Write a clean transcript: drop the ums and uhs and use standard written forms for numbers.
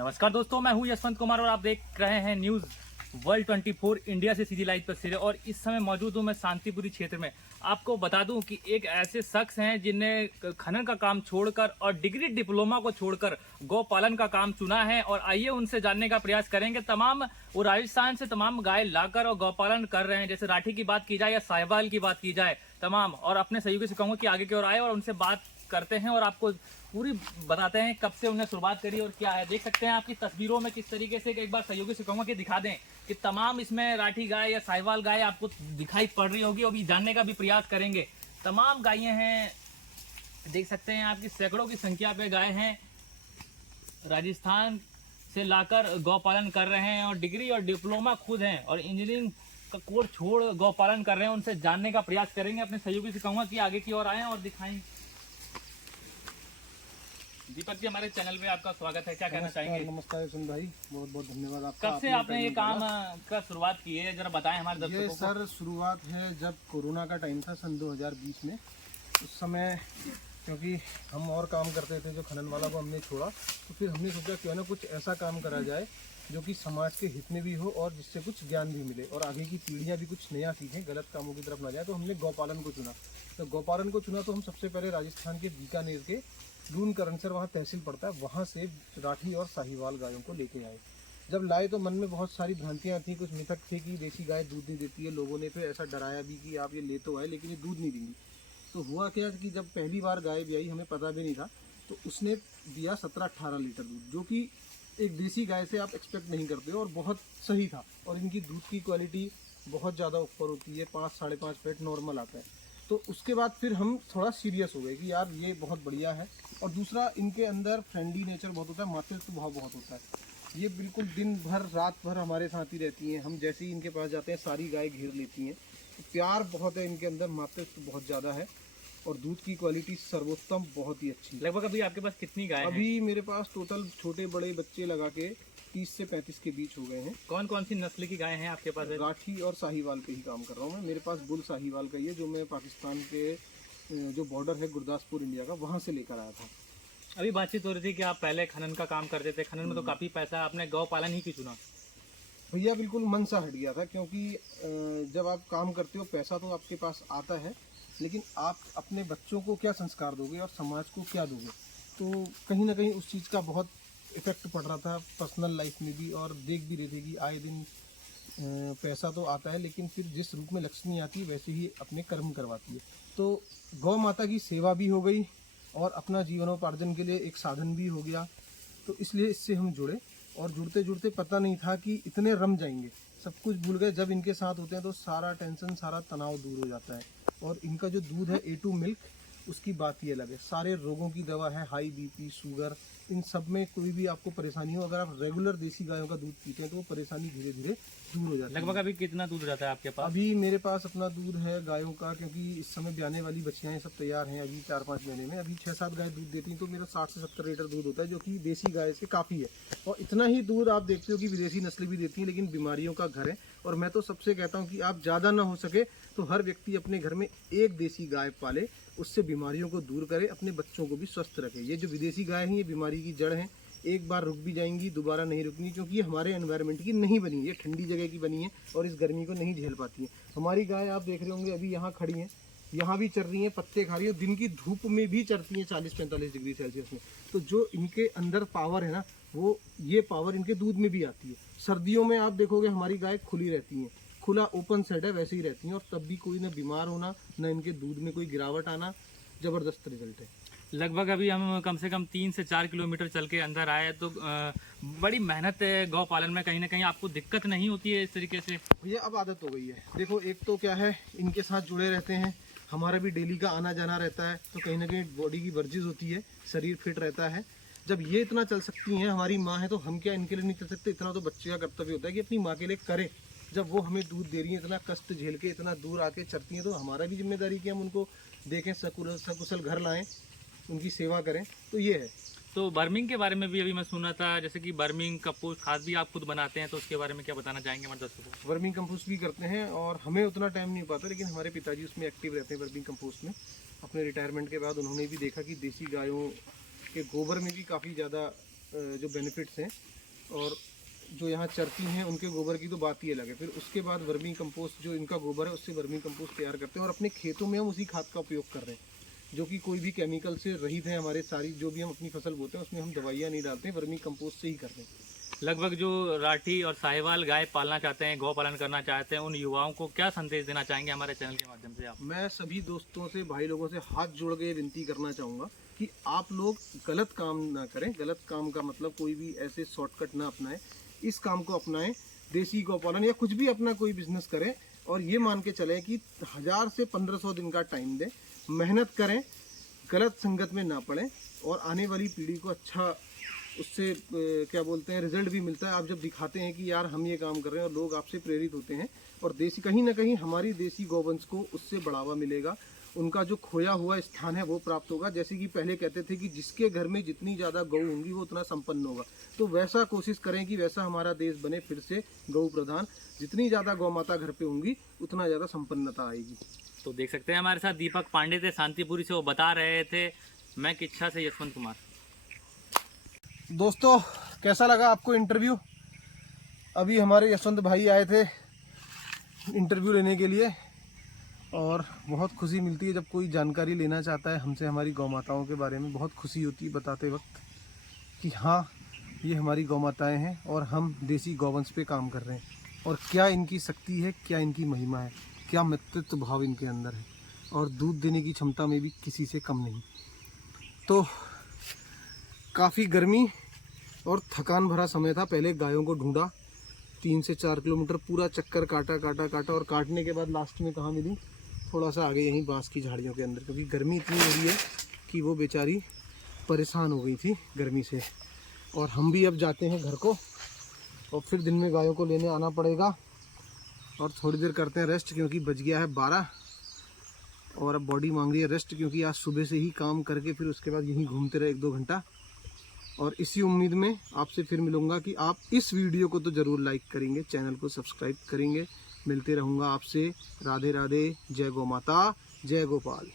नमस्कार दोस्तों, मैं हूं यशवंत कुमार और आप देख रहे हैं न्यूज़ वर्ल्ड 24 इंडिया से सीधी लाइव तस्वीरें। और इस समय मौजूद हूं मैं शांतिपुरी क्षेत्र में। आपको बता दूं कि एक ऐसे शख्स हैं जिन्हें खनन का काम छोड़कर और डिग्री डिप्लोमा को छोड़कर गौ पालन का काम चुना है। और आइए उनसे जानने का प्रयास करेंगे। वो राजस्थान से तमाम गाय लाकर और गौपालन कर रहे हैं। जैसे राठी की बात की जाए या साहिवाल की बात की जाए, तमाम। और अपने सहयोगी से कहूंगा कि आगे की ओर आए और उनसे बात करते हैं और आपको पूरी बताते हैं कब से उन्होंने शुरुआत करी और क्या है। देख सकते हैं आपकी तस्वीरों में किस तरीके से, एक बार सहयोगी से कहूंगा कि दिखा दें कि तमाम इसमें राठी गाय या साहिवाल गाय आपको दिखाई पड़ रही होगी। अभी जानने का भी प्रयास करेंगे। तमाम गायें हैं, देख सकते हैं आपकी सैकड़ों की संख्या पे गाय हैं। राजस्थान से लाकर गौपालन कर रहे हैं और डिग्री और डिप्लोमा खुद हैं और इंजीनियरिंग का कोर्स छोड़ गौपालन कर रहे हैं। उनसे जानने का प्रयास करेंगे। अपने सहयोगी से कहूंगा कि आगे की ओर आए और दिखाएं। दीपक जी, हमारे चैनल पे आपका स्वागत है। क्या कहना चाहेंगे? नमस्कार यशवंत भाई, बहुत बहुत धन्यवाद आपका। कब से आपने ये काम का शुरुआत की है, जरा बताएं हमारे दर्शकों को। ये सर शुरुआत है जब कोरोना का टाइम था, सन 2020 में। उस समय क्योंकि हम और काम करते थे, जो खनन वाला को हमने छोड़ा, तो फिर हमने सोचा क्यों ना कुछ ऐसा काम करा जाए जो कि समाज के हित में भी हो और जिससे कुछ ज्ञान भी मिले और आगे की पीढ़ियाँ भी कुछ नया सीखें, गलत कामों की तरफ ना जाए। तो हमने गौपालन को चुना। तो गौपालन को चुना तो हम सबसे पहले राजस्थान के बीकानेर के दून करनसर, वहाँ तहसील पड़ता है, वहाँ से राठी और साहिवाल गायों को लेके आए। जब लाए तो मन में बहुत सारी भ्रांतियाँ थी, कुछ मिथक थे कि देसी गाय दूध नहीं देती है। लोगों ने फिर ऐसा डराया भी कि आप ये ले तो आए लेकिन ये दूध नहीं देंगी। तो हुआ क्या कि जब पहली बार गाय ब्याई, हमें पता भी नहीं था, तो उसने दिया 17-18 लीटर दूध, जो कि एक देसी गाय से आप एक्सपेक्ट नहीं करते हो और बहुत सही था। और इनकी दूध की क्वालिटी बहुत ज़्यादा ऊपर होती है, 5-5.5 फीट नॉर्मल आता है। तो उसके बाद फिर हम थोड़ा सीरियस हो गए कि यार ये बहुत बढ़िया है। और दूसरा, इनके अंदर फ्रेंडली नेचर बहुत होता है, मातृत्व भाव बहुत होता है। ये बिल्कुल दिन भर रात भर हमारे साथ ही रहती हैं। हम जैसे ही इनके पास जाते हैं सारी गाय घेर लेती हैं। तो प्यार बहुत है इनके अंदर, मातृत्व बहुत ज़्यादा है और दूध की क्वालिटी सर्वोत्तम, बहुत ही अच्छी। लगभग अभी आपके पास कितनी गाय हैं? अभी मेरे पास टोटल छोटे बड़े बच्चे लगा के 30 से 35 के बीच हो गए हैं। कौन कौन सी नस्ल की गाय हैं आपके पास? राठी और साहिवाल पे ही काम कर रहा हूँ मैं। मेरे पास बुल साहिवाल का ही है, जो मैं पाकिस्तान के जो बॉर्डर है गुरदासपुर इंडिया का, वहाँ से लेकर आया था। अभी बातचीत हो रही थी कि आप पहले खनन का काम करते थे। खनन में तो काफी पैसा है, आपने गौ पालन ही क्यों चुना? भैया बिल्कुल मन सा हट गया था, क्योंकि जब आप काम करते हो पैसा तो आपके पास आता है, लेकिन आप अपने बच्चों को क्या संस्कार दोगे और समाज को क्या दोगे। तो कहीं ना कहीं उस चीज़ का बहुत इफेक्ट पड़ रहा था पर्सनल लाइफ में भी। और देख भी रहे थे कि आए दिन पैसा तो आता है, लेकिन फिर जिस रूप में लक्ष्मी आती है वैसे ही अपने कर्म करवाती है। तो गौ माता की सेवा भी हो गई और अपना जीवनोपार्जन के लिए एक साधन भी हो गया। तो इसलिए इससे हम जुड़े और जुड़ते जुड़ते पता नहीं था कि इतने रम जाएंगे, सब कुछ भूल गए। जब इनके साथ होते हैं तो सारा टेंशन, सारा तनाव दूर हो जाता है। और इनका जो दूध है A2 मिल्क, उसकी बात ही अलग है। सारे रोगों की दवा है, हाई BP, शुगर, इन सब में कोई भी आपको परेशानी हो, अगर आप रेगुलर देसी गायों का दूध पीते हैं तो वो परेशानी धीरे धीरे दूर हो जाती है। लगभग अभी कितना दूध रहता है आपके पास? अभी मेरे पास अपना दूध है गायों का, क्योंकि इस समय ब्याने वाली बच्चियाँ सब तैयार हैं। अभी 4-5 महीने में अभी 6-7 गाय दूध देती हैं, तो मेरा 60 से 70 लीटर दूध होता है, जो कि देसी गाय से काफ़ी है। और इतना ही दूध आप देखते हो कि विदेशी नस्लें भी देती हैं, लेकिन बीमारियों का घर है। और मैं तो सबसे कहता हूँ कि आप ज़्यादा ना हो सके तो हर व्यक्ति अपने घर में एक देसी गाय पाले, उससे बीमारियों को दूर करे, अपने बच्चों को भी स्वस्थ रखे। ये जो विदेशी गाय हैं, ये बीमारी की जड़ हैं। एक बार रुक भी जाएंगी, दोबारा नहीं रुकनी, क्योंकि ये हमारे एनवायरनमेंट की नहीं बनी है, ये ठंडी जगह की बनी है और इस गर्मी को नहीं झेल पाती है। हमारी गाय आप देख रहे होंगे अभी यहाँ खड़ी हैं, यहाँ भी चर रही हैं, पत्ते खा रही हैं, दिन की धूप में भी चरती हैं 40-45 डिग्री सेल्सियस में। तो जो इनके अंदर पावर है ना, वो ये पावर इनके दूध में भी आती है। सर्दियों में आप देखोगे हमारी गाय खुली रहती हैं, खुला ओपन सेट है, वैसे ही रहती हैं, और तब भी कोई ना बीमार होना, ना इनके दूध में कोई गिरावट आना, ज़बरदस्त रिजल्ट है। लगभग अभी हम कम से कम 3 से 4 किलोमीटर चल के अंदर आए, तो बड़ी मेहनत है गौ पालन में। कहीं ना कहीं आपको दिक्कत नहीं होती है इस तरीके से? ये अब आदत हो गई है। देखो, एक तो क्या है, इनके साथ जुड़े रहते हैं, हमारा भी डेली का आना जाना रहता है, तो कहीं ना कहीं बॉडी की वर्जिश होती है, शरीर फिट रहता है। जब ये इतना चल सकती हैं, हमारी माँ है, तो हम क्या इनके लिए नहीं चल सकते? इतना तो बच्चे का कर्तव्य होता है कि अपनी माँ के लिए करें। जब वो हमें दूध दे रही हैं, इतना कष्ट झेल के इतना दूर आके चरती हैं, तो हमारा भी जिम्मेदारी कि हम उनको देखें, सकुशल घर लाएं, उनकी सेवा करें। तो ये है। तो बर्मिंग के बारे में भी अभी मैं सुना था, जैसे कि बर्मिंग कंपोस्ट खाद भी आप खुद बनाते हैं, तो उसके बारे में क्या बताना चाहेंगे हमारे दर्शकों को? वर्मिंग कंपोस्ट भी करते हैं और हमें उतना टाइम नहीं पाता, लेकिन हमारे पिताजी उसमें एक्टिव रहते हैं वर्मिंग कंपोस्ट में। अपने रिटायरमेंट के बाद उन्होंने भी देखा कि देसी गायों के गोबर में भी काफ़ी ज़्यादा जो बेनिफिट्स हैं, और जो यहाँ चरती हैं उनके गोबर की तो बात ही अलग है। फिर उसके बाद वर्मी कंपोस्ट, जो इनका गोबर है उससे वर्मी कंपोस्ट तैयार करते हैं और अपने खेतों में हम उसी खाद का उपयोग कर रहे हैं, जो कि कोई भी केमिकल से रहित है। हमारे सारी जो भी हम अपनी फसल बोते हैं उसमें हम दवाइयाँ नहीं डालते हैं, वर्मी कंपोस्ट से ही करते हैं। लगभग जो राठी और साहिवाल गाय पालना चाहते हैं, गौ पालन करना चाहते हैं, उन युवाओं को क्या संदेश देना चाहेंगे हमारे चैनल के माध्यम से आप? मैं सभी दोस्तों से, भाई लोगों से हाथ जोड़ के विनती करना चाहूँगा कि आप लोग गलत काम ना करें। गलत काम का मतलब कोई भी ऐसे शॉर्टकट ना अपनाएं, इस काम को अपनाएं, देसी गौपालन या कुछ भी अपना कोई बिजनेस करें और ये मान के चलें कि 1000 से 1500 दिन का टाइम दें, मेहनत करें, गलत संगत में ना पड़ें और आने वाली पीढ़ी को अच्छा उससे क्या बोलते हैं रिजल्ट भी मिलता है। आप जब दिखाते हैं कि यार हम ये काम कर रहे हैं और लोग आपसे प्रेरित होते हैं और देसी कहीं ना कहीं हमारी देसी गौवंश को उससे बढ़ावा मिलेगा, उनका जो खोया हुआ स्थान है वो प्राप्त होगा। जैसे कि पहले कहते थे कि जिसके घर में जितनी ज़्यादा गौ होंगी वो उतना संपन्न होगा, तो वैसा कोशिश करें कि वैसा हमारा देश बने फिर से गौ प्रधान। जितनी ज़्यादा गौ माता घर पे होंगी उतना ज़्यादा संपन्नता आएगी। तो देख सकते हैं हमारे साथ दीपक पांडे थे शांतिपुरी से, वो बता रहे थे। मैं किच्छा से यशवंत कुमार। दोस्तों कैसा लगा आपको इंटरव्यू? अभी हमारे यशवंत भाई आए थे इंटरव्यू लेने के लिए और बहुत खुशी मिलती है जब कोई जानकारी लेना चाहता है हमसे हमारी गौ माताओं के बारे में। बहुत खुशी होती है बताते वक्त कि हाँ ये हमारी गौ माताएँ हैं और हम देसी गौवंश पे काम कर रहे हैं और क्या इनकी शक्ति है, क्या इनकी महिमा है, क्या मातृत्व भाव इनके अंदर है और दूध देने की क्षमता में भी किसी से कम नहीं। तो काफ़ी गर्मी और थकान भरा समय था। पहले गायों को ढूंढा, 3 से 4 किलोमीटर पूरा चक्कर काटा और काटने के बाद लास्ट में कहाँ मिली? थोड़ा सा आगे यहीं बांस की झाड़ियों के अंदर, क्योंकि गर्मी इतनी हो रही है कि वो बेचारी परेशान हो गई थी गर्मी से। और हम भी अब जाते हैं घर को और फिर दिन में गायों को लेने आना पड़ेगा और थोड़ी देर करते हैं रेस्ट, क्योंकि बज गया है 12 और अब बॉडी मांग रही है रेस्ट, क्योंकि आज सुबह से ही काम करके फिर उसके बाद यहीं घूमते रहे 1-2 घंटा। और इसी उम्मीद में आपसे फिर मिलूंगा कि आप इस वीडियो को तो ज़रूर लाइक करेंगे, चैनल को सब्सक्राइब करेंगे। मिलते रहूँगा आपसे। राधे राधे, जय गौ माता, जय गोपाल।